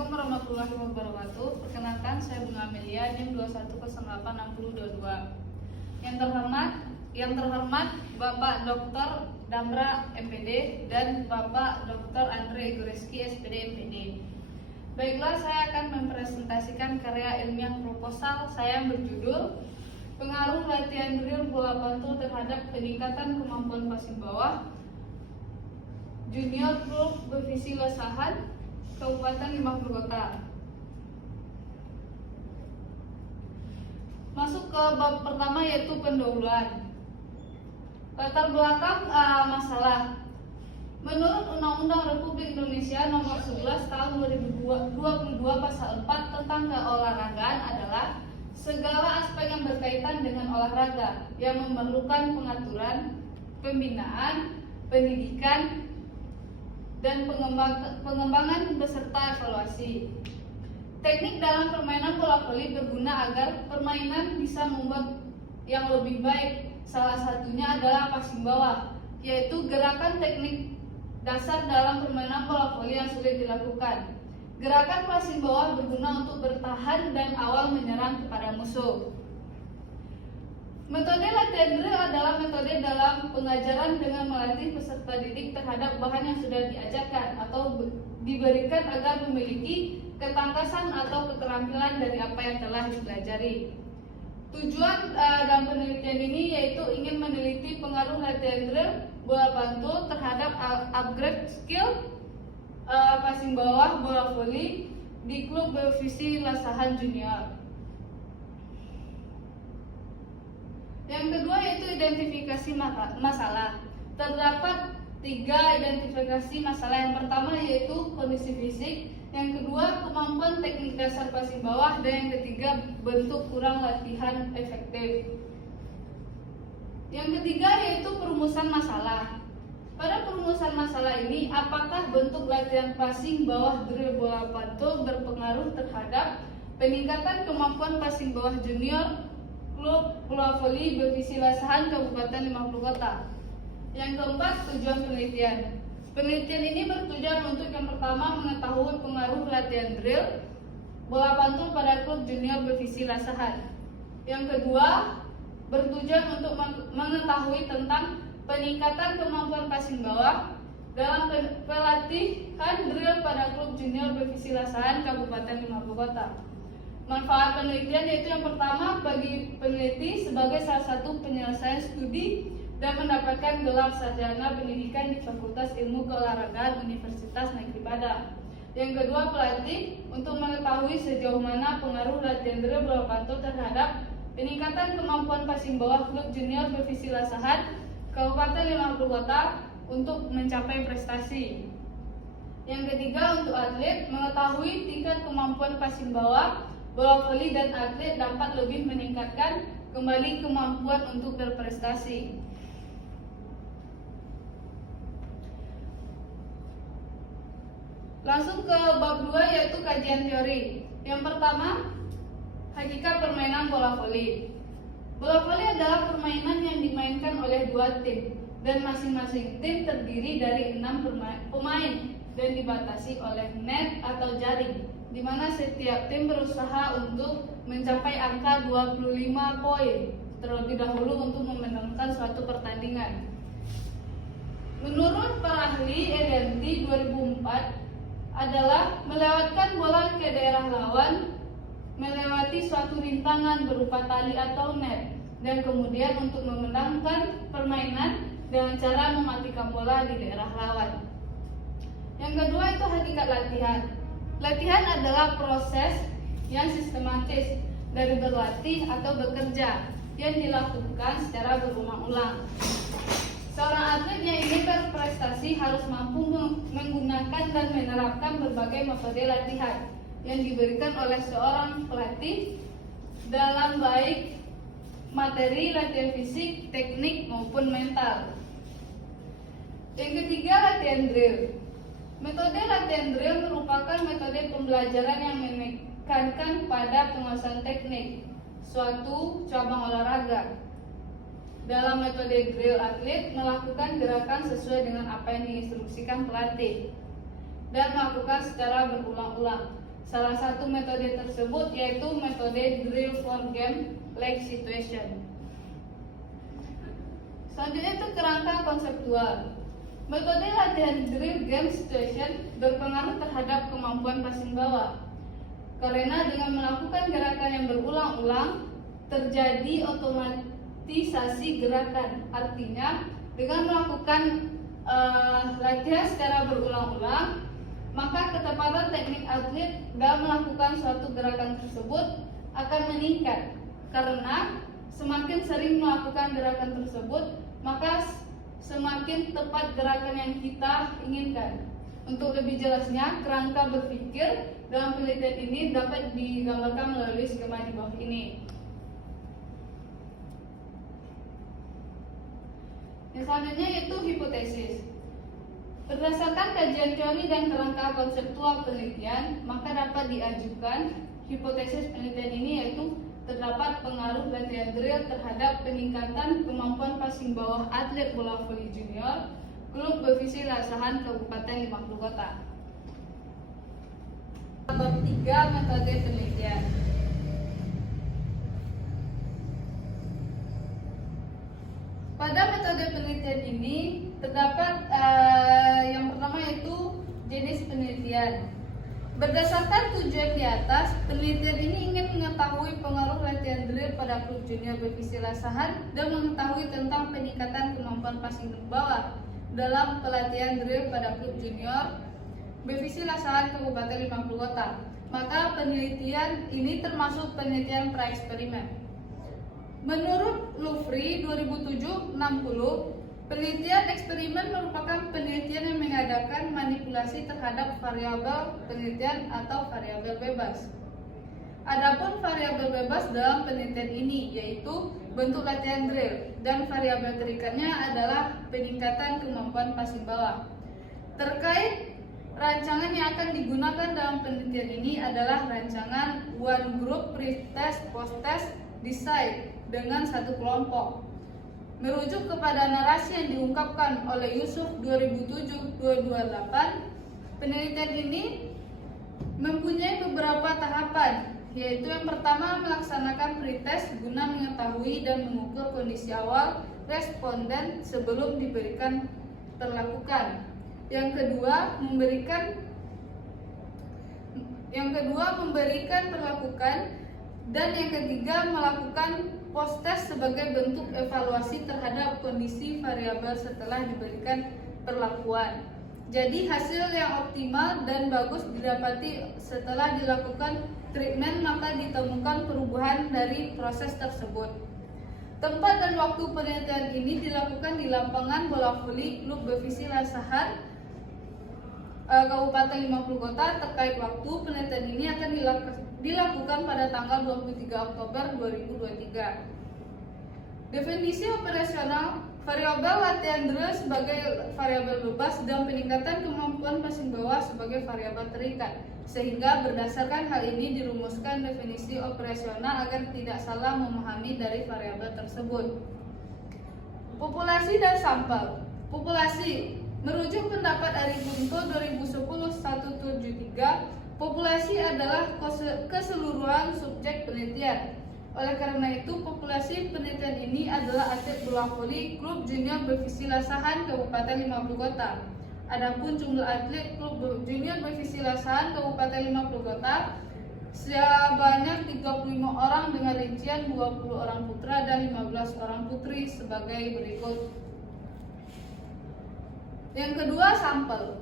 Assalamualaikum warahmatullahi wabarakatuh. Perkenalkan, saya Bunga Amelia, NIM 21086022. Yang terhormat Bapak Dr. Damra MPD dan Bapak Dr. Andre Goreski SPD MPD. Baiklah, saya akan mempresentasikan karya ilmiah proposal saya yang berjudul Pengaruh latihan drill bola pantul terhadap peningkatan kemampuan passing bawah Junior Klub Bevisi Lasahan Kabupaten 50 Kota. Masuk ke bab pertama, yaitu pendahuluan. Latar belakang masalah. Menurut Undang-Undang Republik Indonesia Nomor 11 Tahun 2022 Pasal 4 tentang keolahragaan adalah segala aspek yang berkaitan dengan olahraga yang memerlukan pengaturan, pembinaan, pendidikan, dan pengembangan beserta evaluasi. Teknik dalam permainan bola voli berguna agar permainan bisa membuat yang lebih baik. Salah satunya adalah passing bawah, yaitu gerakan teknik dasar dalam permainan bola voli yang sulit dilakukan. Gerakan passing bawah berguna untuk bertahan dan awal menyerang kepada musuh. Metode latihan drill adalah metode dalam pengajaran dengan melatih peserta didik terhadap bahan yang sudah diajarkan atau diberikan agar memiliki ketangkasan atau keterampilan dari apa yang telah dipelajari. Tujuan dalam penelitian ini yaitu ingin meneliti pengaruh latihan drill bola pantul terhadap upgrade skill passing bawah bola voli di klub Bevisi Lasahan Junior. Yang kedua yaitu identifikasi masalah. Terdapat 3 identifikasi masalah. Yang pertama yaitu kondisi fisik, yang kedua kemampuan teknik dasar passing bawah, dan yang ketiga bentuk kurang latihan efektif. Yang ketiga yaitu perumusan masalah. Pada perumusan masalah ini, apakah bentuk latihan passing bawah drill bola pantul berpengaruh terhadap peningkatan kemampuan passing bawah junior Klub bola voli Bevisi Lasahan Kabupaten 50 Kota. Yang keempat, tujuan penelitian. Penelitian ini bertujuan untuk yang pertama mengetahui pengaruh latihan drill bola pantul pada klub junior Bevisi Lasahan. Yang kedua, bertujuan untuk mengetahui tentang peningkatan kemampuan passing bawah dalam pelatihan drill pada klub junior Bevisi Lasahan Kabupaten 50 Kota. Manfaat penelitian yaitu yang pertama, bagi peneliti sebagai salah satu penyelesaian studi dan mendapatkan gelar sarjana pendidikan di Fakultas Ilmu Keolahragaan Universitas Negeri Padang. Yang kedua, pelatih untuk mengetahui sejauh mana pengaruh latihan drill bola pantul terhadap peningkatan kemampuan passing bawah klub junior Bevisi Lasahan Kabupaten 50 Kota untuk mencapai prestasi. Yang ketiga, untuk atlet mengetahui tingkat kemampuan passing bawah bola voli dan atlet dapat lebih meningkatkan kembali kemampuan untuk berprestasi. Langsung ke bab 2 yaitu kajian teori. Yang pertama, hakikat permainan bola voli. Bola voli adalah permainan yang dimainkan oleh 2 tim dan masing-masing tim terdiri dari 6 pemain dan dibatasi oleh net atau jaring, di mana setiap tim berusaha untuk mencapai angka 25 poin terlebih dahulu untuk memenangkan suatu pertandingan. Menurut para ahli, Edenti 2004 adalah melewatkan bola ke daerah lawan melewati suatu rintangan berupa tali atau net, dan kemudian untuk memenangkan permainan dengan cara mematikan bola di daerah lawan. Yang kedua itu hakikat latihan. Latihan adalah proses yang sistematis dari berlatih atau bekerja yang dilakukan secara berulang-ulang. Seorang atlet yang ingin berprestasi harus mampu menggunakan dan menerapkan berbagai metode latihan yang diberikan oleh seorang pelatih dalam baik materi latihan fisik, teknik maupun mental. Yang ketiga, latihan drill. Metode latihan drill merupakan metode pembelajaran yang menekankan pada penguasaan teknik suatu cabang olahraga. Dalam metode drill, atlet melakukan gerakan sesuai dengan apa yang diinstruksikan pelatih dan melakukan secara berulang-ulang. Salah satu metode tersebut yaitu metode drill for game like situation. Selanjutnya itu kerangka konseptual. Metode latihan drill game situation berpengaruh terhadap kemampuan passing bawah. Karena dengan melakukan gerakan yang berulang-ulang terjadi otomatisasi gerakan. Artinya dengan melakukan latihan secara berulang-ulang, maka ketepatan teknik atlet dalam melakukan suatu gerakan tersebut akan meningkat. Karena semakin sering melakukan gerakan tersebut, maka semakin tepat gerakan yang kita inginkan. Untuk lebih jelasnya, kerangka berpikir dalam penelitian ini dapat digambarkan melalui skema di bawah ini. Yang selanjutnya yaitu hipotesis. Berdasarkan kajian teori dan kerangka konseptual penelitian, maka dapat diajukan hipotesis penelitian ini yaitu terdapat pengaruh latihan drill terhadap peningkatan kemampuan passing bawah atlet bola voli junior klub Bevisi Lasahan Kabupaten 50 Kota. Bab 3 metode penelitian. Pada metode penelitian ini terdapat yang pertama yaitu jenis penelitian. Berdasarkan tujuan di atas, penelitian ini ingin mengetahui pengaruh latihan drill pada klub junior Bevisi Lasahan dan mengetahui tentang peningkatan kemampuan passing bawah dalam pelatihan drill pada klub junior Bevisi Lasahan Kabupaten 50 Kota. Maka penelitian ini termasuk penelitian praeksperimen. Menurut Lufri 2007-60, penelitian eksperimen merupakan penelitian yang mengadakan manipulasi terhadap variabel penelitian atau variabel bebas. Adapun variabel bebas dalam penelitian ini yaitu bentuk latihan drill dan variabel terikatnya adalah peningkatan kemampuan passing bawah. Terkait rancangan yang akan digunakan dalam penelitian ini adalah rancangan one group pre-test post-test design dengan satu kelompok. Merujuk kepada narasi yang diungkapkan oleh Yusuf 2007-228, penelitian ini mempunyai beberapa tahapan, yaitu yang pertama melaksanakan pretest guna mengetahui dan mengukur kondisi awal responden sebelum diberikan terlakukan. Yang kedua memberikan perlakukan, dan yang ketiga melakukan post-test sebagai bentuk evaluasi terhadap kondisi variabel setelah diberikan perlakuan. Jadi hasil yang optimal dan bagus didapati setelah dilakukan treatment, maka ditemukan perubahan dari proses tersebut. Tempat dan waktu penelitian ini dilakukan di lapangan bola voli klub Bevisi Lasahan Kabupaten 50 Kota. Terkait waktu penelitian ini akan dilakukan pada tanggal 23 Oktober 2023. Definisi operasional variabel latihan drill sebagai variabel bebas dan peningkatan kemampuan passing bawah sebagai variabel terikat. Sehingga berdasarkan hal ini dirumuskan definisi operasional agar tidak salah memahami dari variabel tersebut. Populasi dan sampel. Populasi merujuk pendapat Ari Bunto 2010-173, populasi adalah keseluruhan subjek penelitian. Oleh karena itu, populasi penelitian ini adalah atlet bola voli klub junior Bevisi Lasahan Kabupaten 50 Kota. Adapun jumlah atlet klub junior Bevisi Lasahan Kabupaten 50 Kota sebanyak 35 orang dengan rincian 20 orang putra dan 15 orang putri sebagai berikut. Yang kedua, sampel.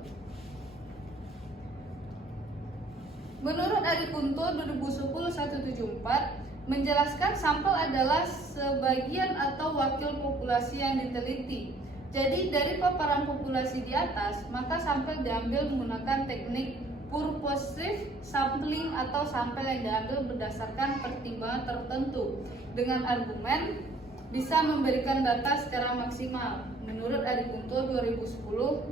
Menurut Ari Kunto 2010-174 menjelaskan sampel adalah sebagian atau wakil populasi yang diteliti. Jadi dari paparan populasi di atas, maka sampel diambil menggunakan teknik purposive sampling atau sampel yang diambil berdasarkan pertimbangan tertentu dengan argumen bisa memberikan data secara maksimal. Menurut Ari Kunto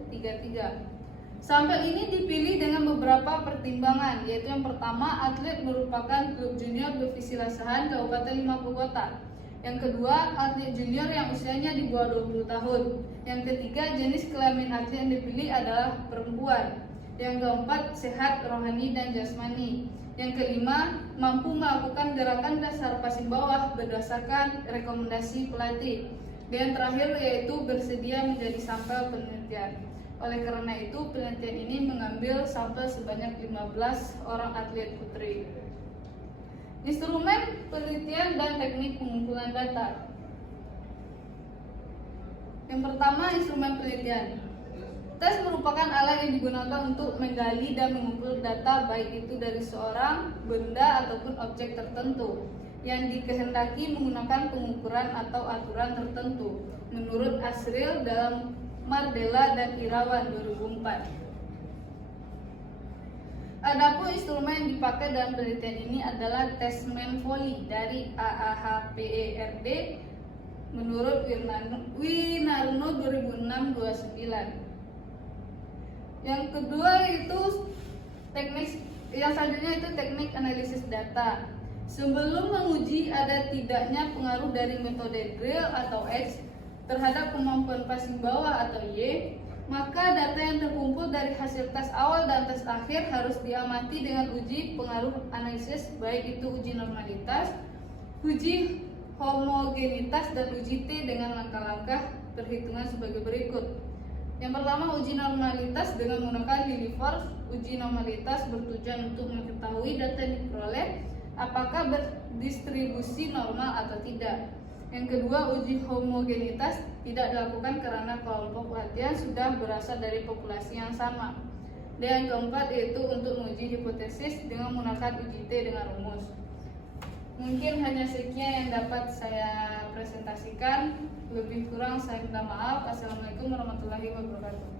2010-33. Sampel ini dipilih dengan beberapa pertimbangan, yaitu yang pertama, atlet merupakan klub junior Bevisi Lasahan Kabupaten 50 Kota. Yang kedua, atlet junior yang usianya di bawah 20 tahun. Yang ketiga, jenis kelamin atlet yang dipilih adalah perempuan. Yang keempat, sehat rohani dan jasmani. Yang kelima, mampu melakukan gerakan dasar passing bawah berdasarkan rekomendasi pelatih. Dan yang terakhir yaitu bersedia menjadi sampel penelitian. Oleh karena itu, penelitian ini mengambil sampel sebanyak 15 orang atlet putri. Instrumen penelitian dan teknik pengumpulan data. Yang pertama, instrumen penelitian. Tes merupakan alat yang digunakan untuk menggali dan mengumpul data baik itu dari seorang, benda, ataupun objek tertentu yang dikehendaki menggunakan pengukuran atau aturan tertentu menurut Asril dalam Mardella dan Irawan 2004. Adapun instrumen yang dipakai dalam penelitian ini adalah tes Mann-Foley dari AAHPERD menurut Winarno 2006-29. Yang kedua itu selanjutnya itu teknik analisis data. Sebelum menguji ada tidaknya pengaruh dari metode drill atau X terhadap kemampuan passing bawah atau Y, maka data yang terkumpul dari hasil tes awal dan tes akhir harus diamati dengan uji pengaruh analisis, baik itu uji normalitas, uji homogenitas, dan uji T dengan langkah-langkah perhitungan sebagai berikut. Yang pertama, uji normalitas dengan menggunakan Lilliefors. Uji normalitas bertujuan untuk mengetahui data yang diperoleh apakah berdistribusi normal atau tidak. Yang kedua, uji homogenitas tidak dilakukan karena kelompok latihan sudah berasal dari populasi yang sama. Dan yang keempat yaitu untuk menguji hipotesis dengan menggunakan uji T dengan rumus. Mungkin hanya sekian yang dapat saya presentasikan. Lebih kurang saya minta maaf. Assalamualaikum warahmatullahi wabarakatuh.